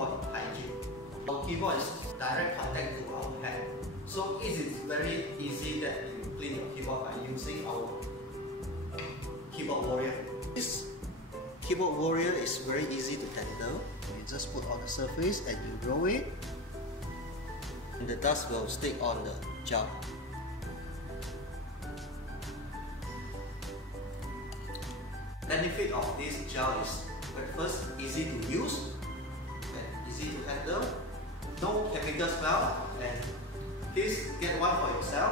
keyboard hygiene. Our keyboard is direct contact to our hand, so it is very easy that you clean your keyboard by using our Keyboard Warrior. This Keyboard Warrior is very easy to handle. You just put on the surface and you roll it, and the dust will stick on the gel. Benefit of this gel is first, easy to use and easy to handle, no chemical smell, and please get one for yourself.